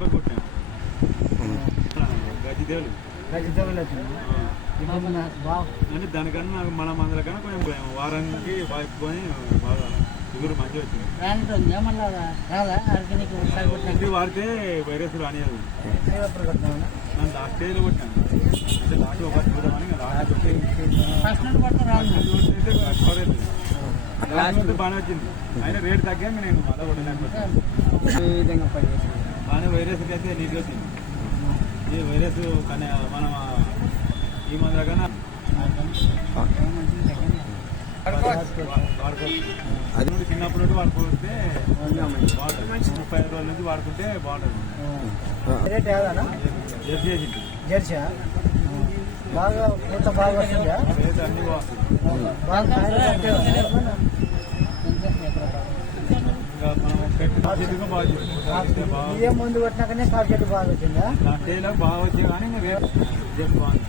కొట్టాను గజిదేవులు అంటే దానికన్నా మన మందుల కన్నా కొంచెం వారానికి వాయిపుకొని బాగా ఇగురు మంచిగా వచ్చింది. వాడితే వైరస్ రానియదు. నన్ను లాస్ట్ డేలో కొట్టాను అంటే లాస్ట్ ఒక చూద్దామని లాస్ట్ బాగానే వచ్చింది. అయినా రేటు తగ్గాక నేను మళ్ళీ కొట్టలేకపోతాను. బాగానే వైరస్కి అయితే నీట్గా వచ్చింది. ఈ వైరస్ కానీ మనం ఈ మందుల కన్నా అది చిన్నప్పటి నుండి వాడుకుంటే 35 రోజుల నుంచి వాడుకుంటే బాగుంటుంది. జెర్సీ బాగా పూత బాగా వస్తుందా? రేట్ అన్ని బాగుంటుంది. ఇంకా మనం పెట్టుగా బాగా ఏ మందు కొట్టినాకనే కాఫీ చెట్టు బాగా వచ్చిందా? నా స్టేలో బాగా వచ్చింది కానీ రేట్ బాగుంది.